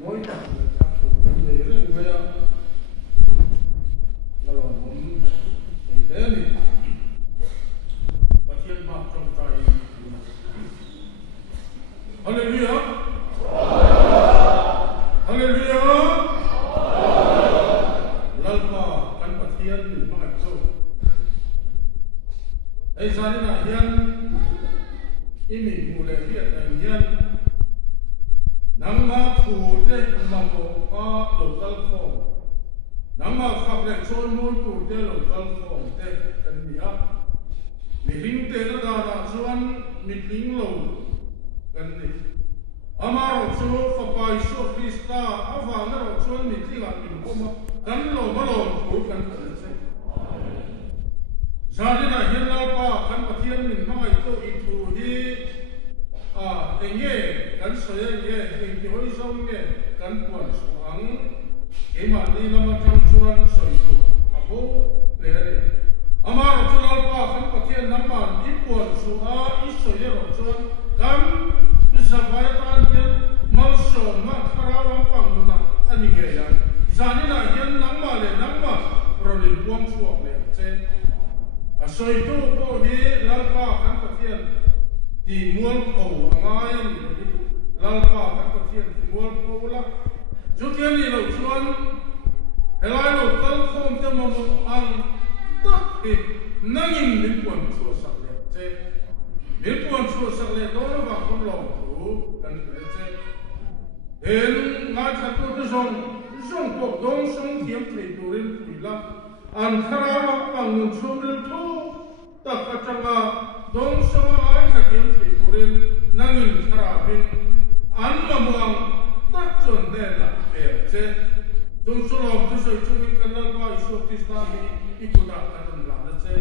mỗi tập tập của vấn đề là bây giờ là muốn thì thế này và thiên bạc trong tay Hallelujah Hallelujah lalpa kan pathian ni mga ito ay sani na yan imi mule hiat ang yan nang maphute mamo a local form nang mafakle chon mo pute local form te kan niya living te na dara chuan mitling lo kan ni amaro chu fapai so krista avanga ro chuan mitling a min koma kan lo malon thu kan se zadina hian pa kan pathian min mangai to i thu hi enge kan soya ye eng ki hoi song ye kan puan suang ke ma ni lama tang chuan soi tu abo le re amaro chulal pa kan pathian naman i puan su a i soya ro chuan kan zavai tan ye mal son ma kharawan panguna ani ge ya zanina hian nangma le nangma rolin puang chuak le che a soi tu po hi lalpa kan pathian ti mual ko angai ni lalpa kan pathian ti mual ko la jutian ni lo chuan helai lo kal khom te mo ang tak hi nangin min puan chu sak le che min puan chu sak le do lo ba kon lo tu kan le che en ngai tha tu te zong zong ko dong song thiam thei turin pui la an khara ma pang nun chum ril thu tak ka changa dong song ai kha thiam thei turin nangin khara bin an ma muang tak chon de la pe che tung sulom tu soi chung kan la ba isu krista mi ikuda kan la na che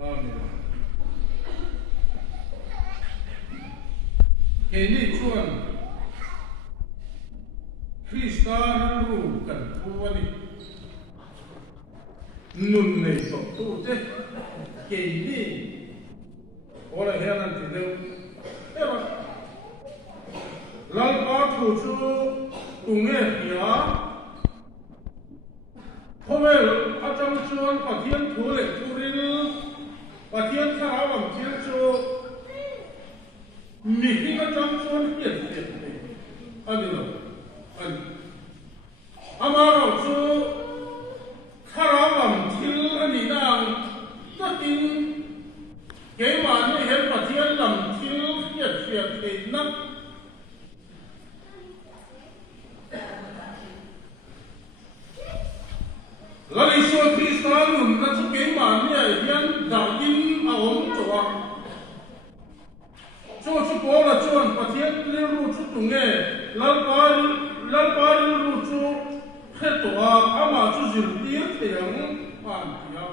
amen ke ni chuan krista ru kan thuani nun nei so tu te ke ni ora heran ti deu era lal pa thu chu tunge ya khomel atang chuan pathian thu le thuril pathian khara wam thian chu mi hi ka chang chuan hiat hiat ne ani lo ani amaro chu kharavam thil ani nang tatin ke ma ne hen pathian lam thil hiat hiat te na lali so kristan nun na chu ke ma ne hian dangin a om chowa chu pola chuan pathian le ru chu tunge lalpa ru chu khetoa ama chu zil tir theang an tia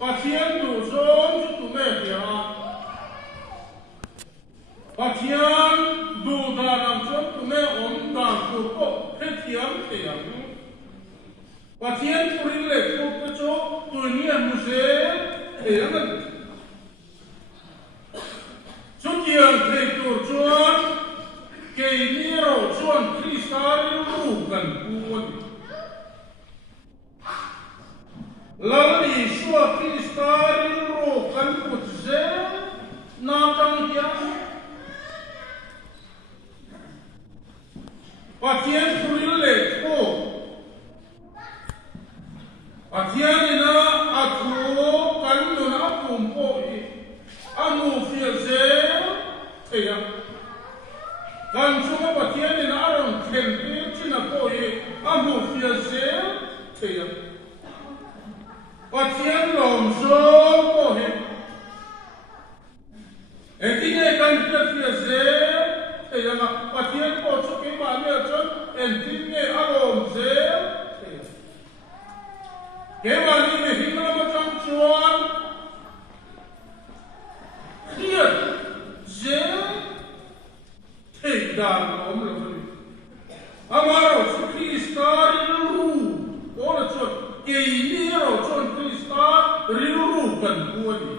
pathian du zong chu tunge tia pathian du da nam chu tunge om dan chu ko khethiam theang pathian purin le chu pe chu tunia muse theang Chukian Kreator Chuan Keimiro Chuan Kristari Rukan Puan Lali Shua Kristari Rukan Putze Natang Hian Patien Purile Ko Patien Ina Atu Kandun Apumpo Amu Fielze Eya kan chuma pathian in aron khempi china poi amu fiase eya pathian lom zo ko he etine kan fiase eya ma pathian ko chu ke ma ne chon etine aron ze ke ma ni me hinna ma chang chuan hier ze take down om lo ni amaro su kristar ru ora chot ke ni ro chon kristar ru kan puani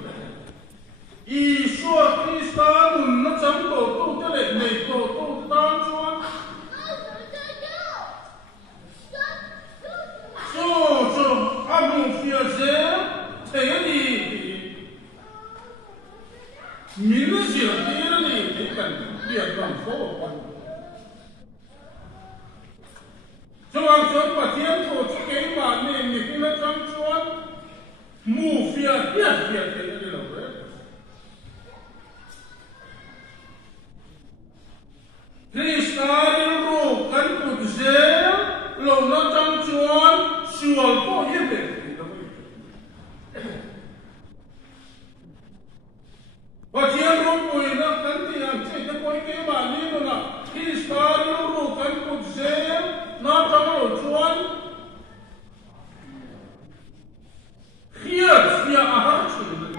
i so kristar nun na cham to tu te le nei to tu tan chuan phố cho anh cho bà thiên thổ cho cái bà nên mình cũng đã trong chuan mù phía hiệt thế này là vậy Krista đi ru cắn cụt dễ lâu nó trong chuan xuồng có hiệt thế và thiên ru bùi nó cắn thì làm chơi cái cái bà nên nó là Krista đi ru cắn cụt dễ nó trong lỗ chuan hiệt phía ahar chuan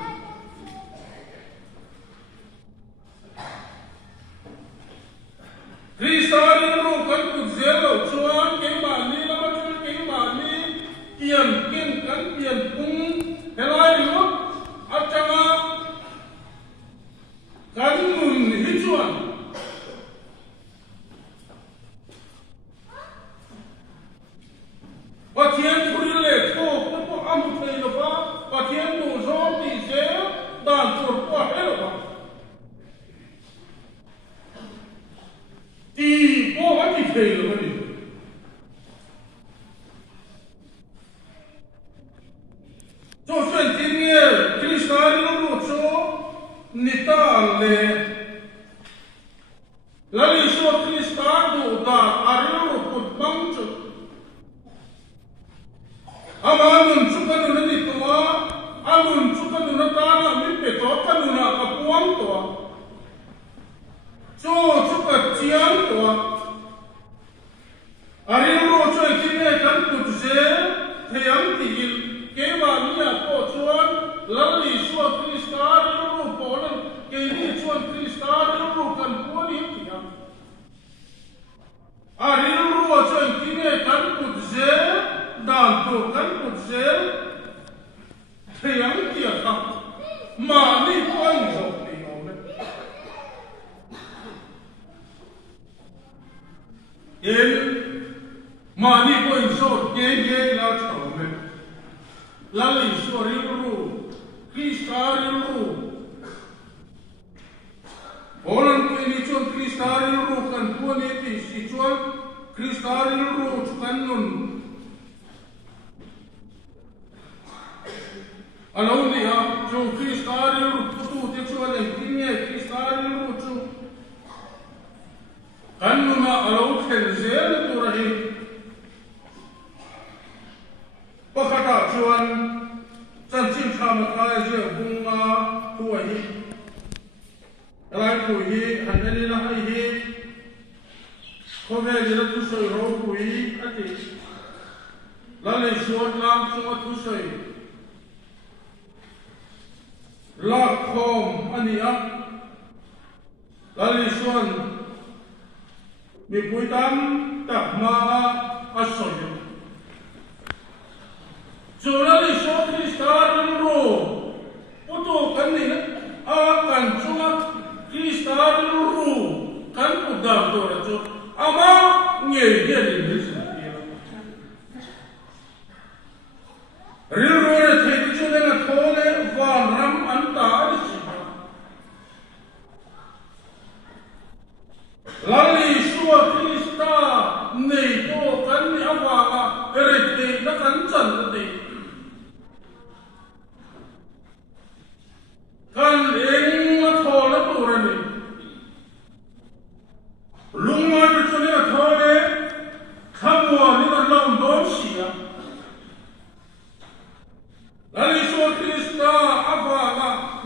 Krista đi ru cắn cụt dễ lỗ chuan cái bà nên nó bắt chuan cái bà nên tiền kinh cắn tiền cung thế này lúc áp chăng cắn mừng hít chuan và thiên thuri lệ thô cũng có âm thầy là ba và thiên đủ gió thì dễ đàn chuột qua hết là ba thì có thì thầy là ba cho chuyện tin nghe Krista đi lúc cho nita ăn lệ là lý do Krista đủ đàn ariu cột băng cho amanun chukan nuna ni toa amun chukan nuna tana mi pe to kanuna kapuang toa cho chuka chiang toa ari ro cho ikine kan kutse theyam tigil ke ba mi a ko chuan lalli suwa Krista ro polan ke ni chuan Krista ro kan poni tiam ari ro cho ikine kan kutse đàn tổ cán cột dễ thì anh kia khắp mà đi quanh rồi thì ngầu đấy yên mà đi quanh rồi ghê là chồng đấy là lý do riêng ru Krista riêng ru mỗi lần quay đi chọn Krista riêng ru cần thua nế thì chỉ chọn Krista riêng ru chú cần nôn along đi ha cho Krista đi lúc tu te cho anh kinh nghe Krista đi lúc tu cần nó mà along khen dễ là tu rahi pakata cho anh chân chim tham khai dễ bung ma tu hi lại tu hi anh ấy là hay hi không phải chỉ là tu soi rau cùi anh chị là lấy suốt làm cho tu soi lạc khom anh ạ lali xuân mi bùi tam tập ma a soi cho lali xuân Krista ru puto kan ni a kan chunga Krista ru kan udam to ra cho ama nge ge ni ni real road thei chu na thole van ram anta chi lali suwa Krista nei to kan ni awa erete na kan chan te kan eng ma thole tu ra ni lungma chu ne thole khamwa ni na lom don sia lali suwa Krista awa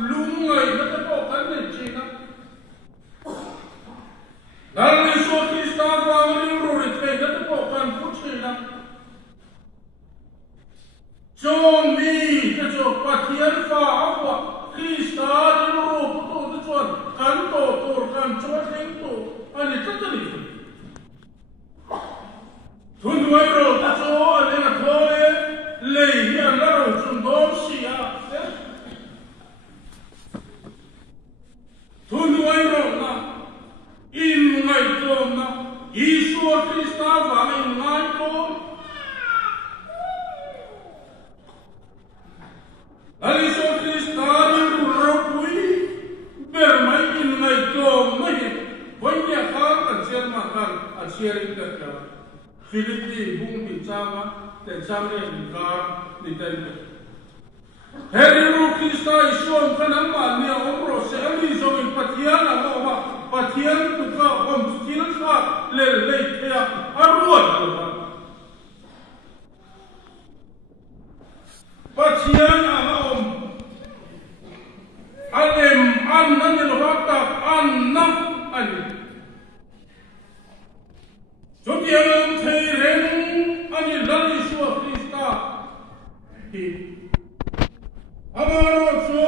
lungai na to kan ni china lali suwa Krista awa ni ro ri te na to kan pu china cho mi te cho pathian fa awa Krista ni ro pu to chuan kan to kan cho theng to ani tatali thun wai ro ta cho ani na thole lei hi an la ro chun dom sia thun wai ro na in ngai tom na Isu Krista va ngai tom ali so Krista ni ro pui ber mai in ngai tom mai voy a pathian makan achiaring terka Philippi bung bichama te chamre nikar niten Heriru Krista isuam kanama ni omro se ali zongin pathian ama pathian tuka sikil sa le kaya arwat alfa pathian ama alem anna ni lota anna ani jokiam theren ani lali suwa Krista hi amaro so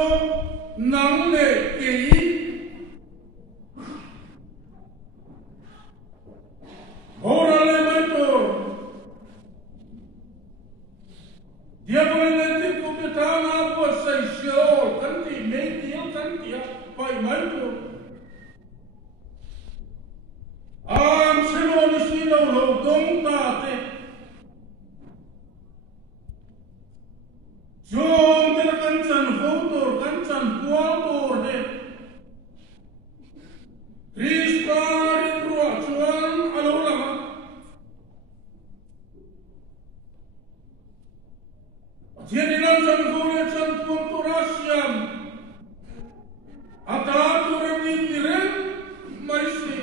nang le kei Orale mator dia boleh ko betana por sai show kanti mei kanti pai mator am selo ni silo lo dong ta te jom ter kancan fotor kancan puator he Kristarin ruah cuan alulama Jadi langsung boleh cantum turasiam Atau remikiran maisi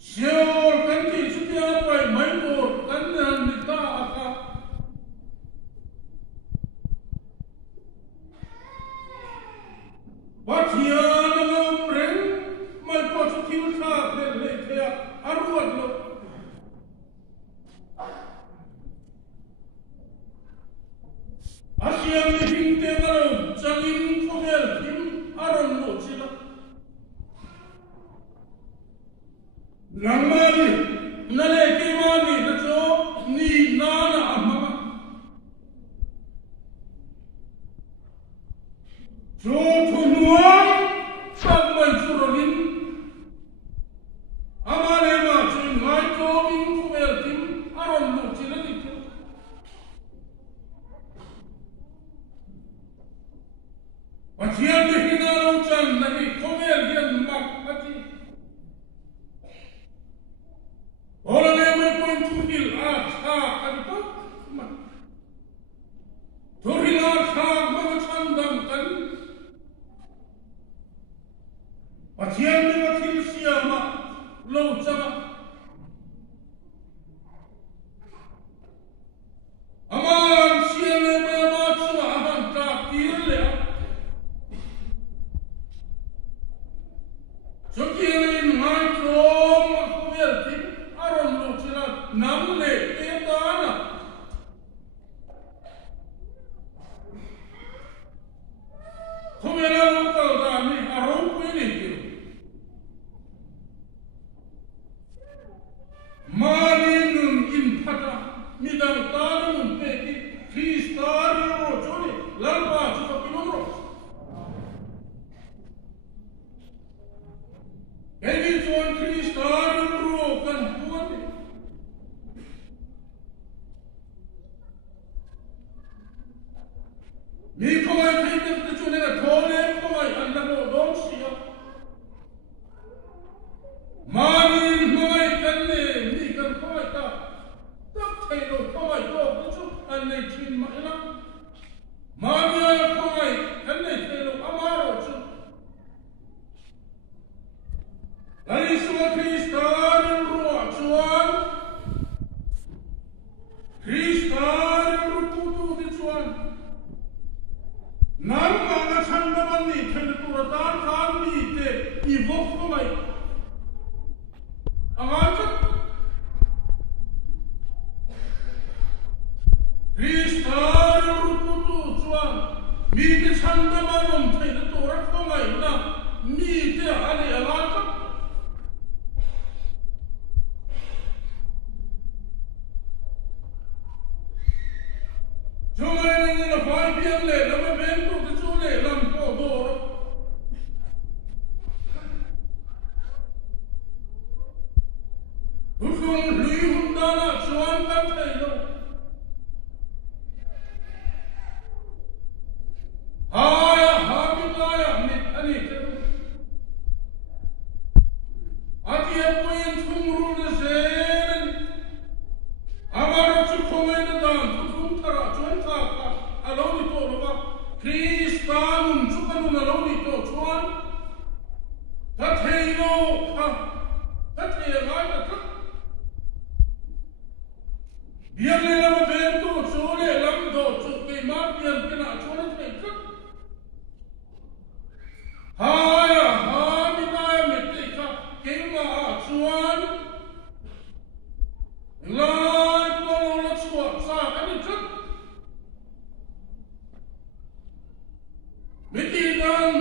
Siol kanti setiap ay maikor kanyan nita aka Batian ngamreng may positive sa kaya arwad lo Asyam ni binte kalau jangin kobel kim aron lo sila Nangmani nale kimani tacho ni nana amama Jo tunuan sagman suronin amane ma chin ngai to min kobel kim aron lo sila dikyo Pathian ni hinalo chan nani kobel yan mak ati Ola ne me point turil atha kanto turil atha mga chandam kan Pathian ni matil siyama lo chama Aman siya ne me matsuwa aman ka tirle Jokirin ngai trom makubel tim aron lo chila namle etana Kumela lokal dani aron kwini kiro Maninun impata midang tanun peki Kristari rojoni lalpa chuka pinongros Kami Tuhan Kristus merupakan Tuhan. Mikoi kita terjun dengan Tuhan koi anda bodong siap. Manin koi kanne mikir koi tak tak thelo koi to terjun anda chin mana. Mania koi kanne thelo amaro chin. Lalu semua Kristus ruah Tuhan, Kristus berputu di Tuhan. Nama anak sandaman ni kenturatan kami te ibok kemai. Angkat Kristus berputu Tuhan. Mite sandaman kenturatan kemai na mite ale angkat. Jangan nak faham biar le, lama bentuk kecule lampu dor. Bukan liun dana cuan kan telo. Haya, habis haya, ni ani telo. kia poin tumru na zen. Amaro tu komai na dan tu tumtara chuan ka aloni to roka. Kristanum chukanun aloni to chuan. Tatheino tathei ta biar le lama bento chole lam do chuke ma biar kena chole thei ka. Haya ha mi kaya mette ka kema chuan. Lai kono la chua sa ani chak. Miti dan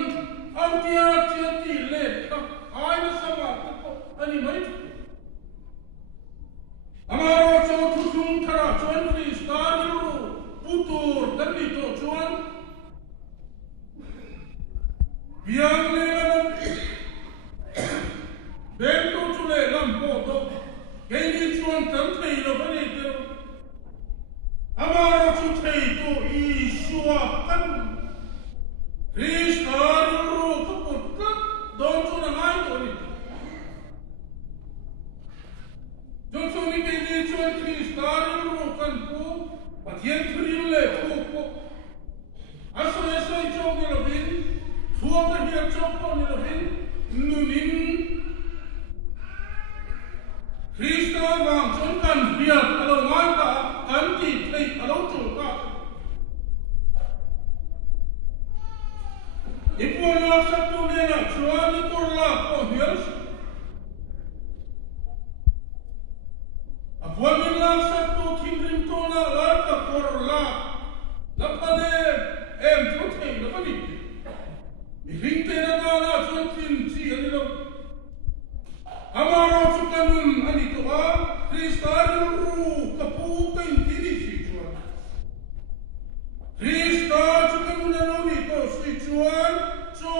autia ti le ka ai na sama ko ani mai. Amaro cho thusung thara chuan Kristaniru putur dani to chuan. Biang le lam bento chule lam po to geni chuan tam thei lo bani te. Amaro chu thei to Isua kan Kristaniru putur don chu na ngai to ni. Johnson ni ke chuan Kristaniru kan pu pathian thrin le ko aso chong ni lo bin thuam ta hian chong ko ni lo bin nunin Krista wang chon kan biat alo ngai ta kan ti thei alo chu ka ipon la sa tu ne na chuan ni por la ko hian apuan min lang sa tu thingrim to na la ka por la lapane em chu thei la bani mi hingte na chuan tin chi ani lo amaro chu kanun ani to a Kristaniru kapu kai tiri si chuan Krista chu kanun no ni to si chuan chu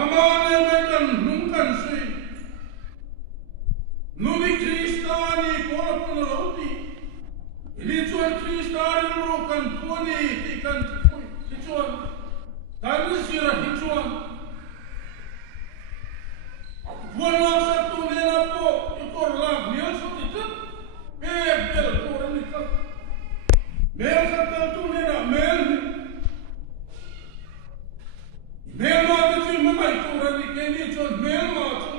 amane me kan nung kan si nuni Kristani porapun rauti ini chuan Kristaniru kan puani ti kan ti chuan kan sira ti chuan buan la sa tu ne na po ikor la mial so ti tat bel ko ni tat mel sa tu ne na mel ma ti ma mai ko ni ke ni chuan mel ma chu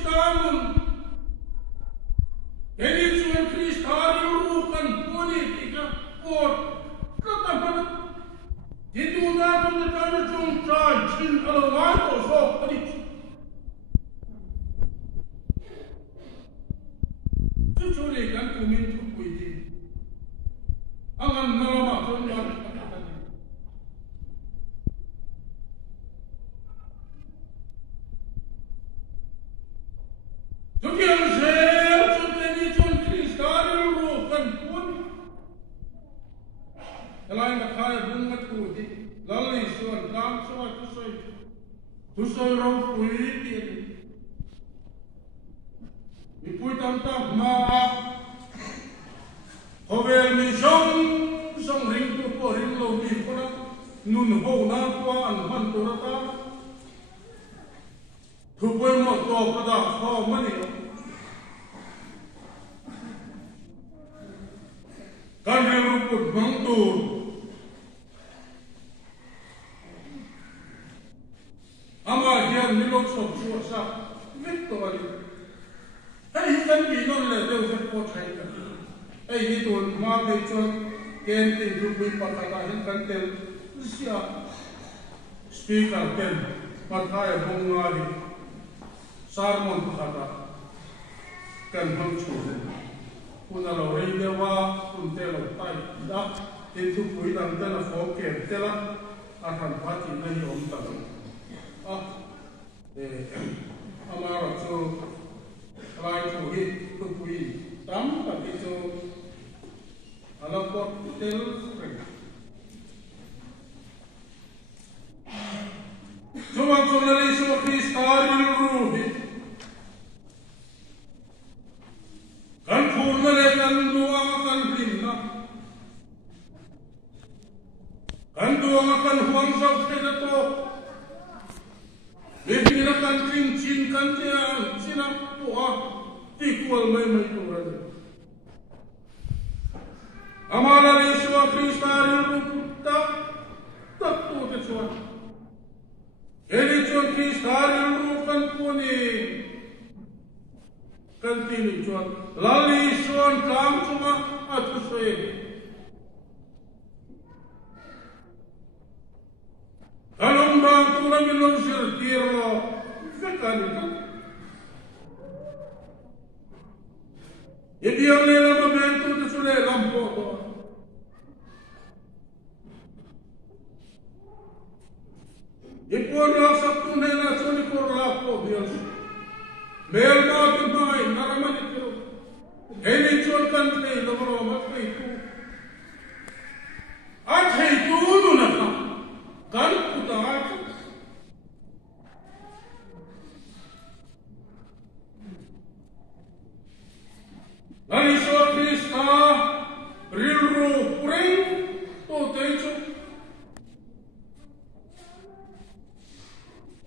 Kristanun Elichuan Kristarium Rukan Puni Tika Or Katapan Itu na tu kita chung try chin alawai to so padi Cuculi kan kumin tu puji Angan nama tu yang Tukian saya cuteni cun Kristarium Rukan Puni Selain kaya bunga tuh, lalu isuan kam semua tusoi rau puiti, ipui tam maaf, hovel misong ring tu po ring lo di pura, nun ho na tua anhan turata, tupoi mo to pada ho mani, kan ruput mangtur. Ama hian nilok sok chua sa victory. Ai kan bi non le deu se po thai ka. Ai ni tu ma de chon ken ti du bi pa ta hin kan tel sia speaker ken pathai bong nga di sarmon pa ta kan hang chu de. Kuna lo rei de wa kun te lo tai da tin tu pui dang te la fo ke te la a han pa ti na hi om ta. Amaro tu lai tu hit tu pui tam tapi tu alapot tel Cuma dari Yesus Kristus ruhi kan purna lekan dua kan pinna kan dua kan huang sab sedato Lebih kan cincin kan tiang sinak tua tikual mai tu raja. Amara Yesus Kristus ruputa tak tu tesuan. Yesus Kristus rupan puni kan tini cuan. Lali suan kam cuma atu saya. Kalau bang tu lagi nusir kiro, sekali tu. Jadi yang lelaki membantu tu sudah lampu tu. Ibu orang sabtu nela suri korlapo biasa. Melba tu mai naraman itu. Ini cuan kan ni lembaro mat itu. Ada itu tu nak. Kan kutat Lari Yesus Kristus rilru pring to techo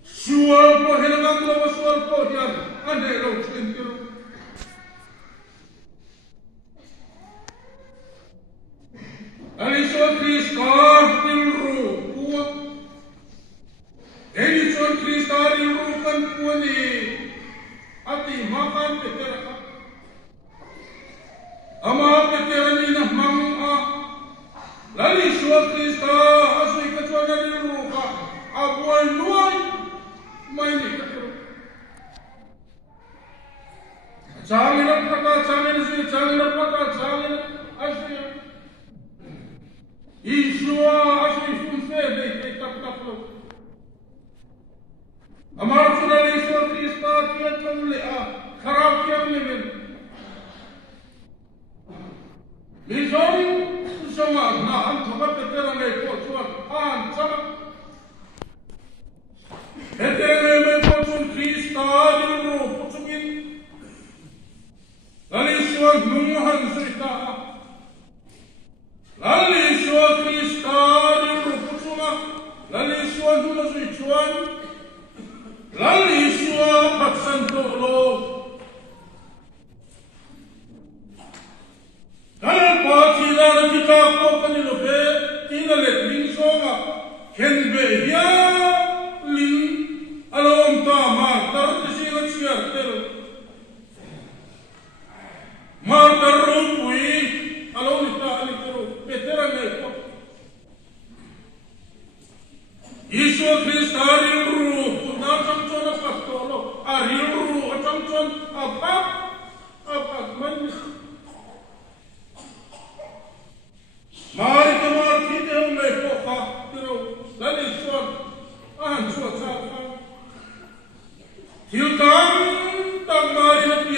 sual po hilang lo sual po yan ane lo cintiru Lari Yesus Kristus rilru Yesus Kristus rilrukan puni ati makan petera ama petera ni nah manga lali Yesus Kristus asui kecuali rilruka abuai nuai maini kecuali jangan paka jangan asui Isua asui funse de tak lo Amar sudah Yesus Kristus kian kemulai kharap kian lemen. Misal semua nahan thokap keterangan itu cuan sama. Keterangan itu pun Kristus diuru pucungin. Lalu Yesus nunguhan cerita. Lalu Yesus Kristus diuru pucungan. Lalu Yesus nunguhan cuan. Lalu Yesus paksan tolo. Kalau pasti dah kita kau kenilope, tina letring songa, kenbe dia ling, alom tamar, taruh di sini siar tel.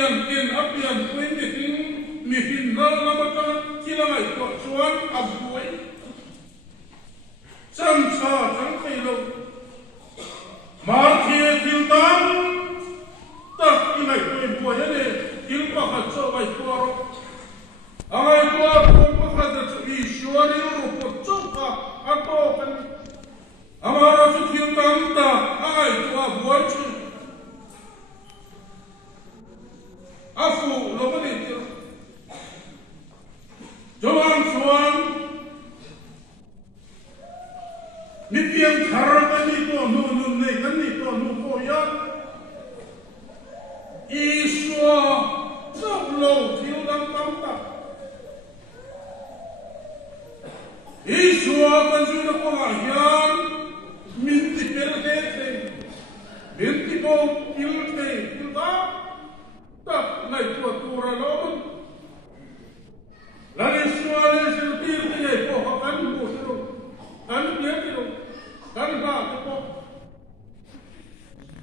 pian ken apian kuin de ting mi hin na na ma ta chilangai to chuan abuai cham cha chang thei lo mar thie til tam ta inai to buai ne til pa kha cho bai to ro ai to pa kha da i shwari ro po cho ka ato kan amara chu til tam ta ai to buai chu afu lo ba ni ti Joan chuan ni pian thar ka ni to nu nu nei kan ni to nu ko ya iswa sab lo thil dam tam ta iswa kan ju na ko hian min ti pel he the min ti bo pil the pil da ta nai to ra lo la suale sil tir ni ko kan bu ro kan ye ti ro kan ba ko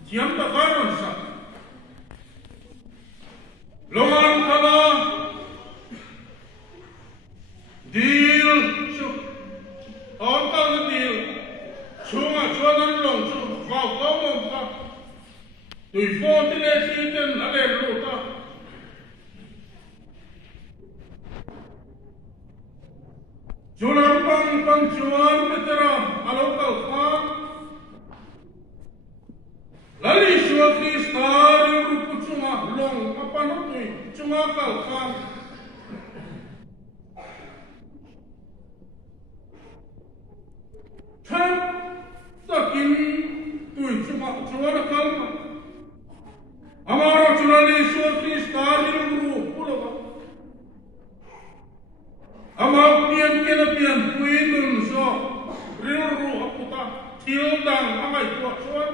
tiam ta karon sa loman kala deal chu on ta deal chunga chuan long chu va ko mo ta tui fo ti le si ten la le ro ta Junan pang chuan petera alo kal kha lali shua kristar rupu chunga long apano tui chunga kal kha thap takin tui chunga kal kha amara chulali shua kristar rupu lo Amau pian kena pian kuinun so riru aputa tildang amai kuat suan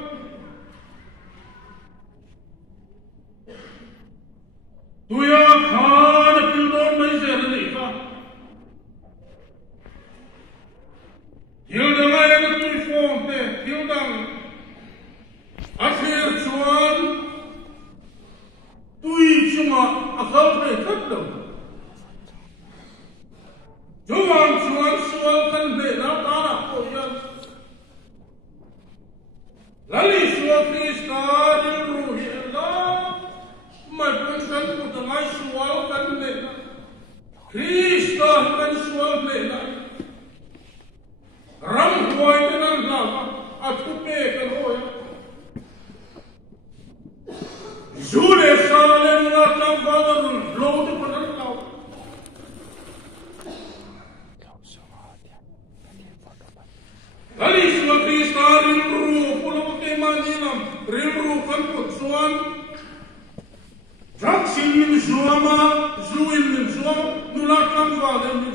tuya khana tildon mai serani ka tildang ay na tui fonte tildang akhir suan tui cuma akal pe kadam Juan sual kan de na para ko yan lali sual kristar ruhi Allah mai pun kan ko tangai sual kan de na kristar kan sual de na ram hoi nan la atu pe kan ho ya jule sale na tam vagar lo de panan la Lali suwa kristar rinru pulo ke maninam rinru kan put suan Jaksin min suama zuin min suam nula kan va min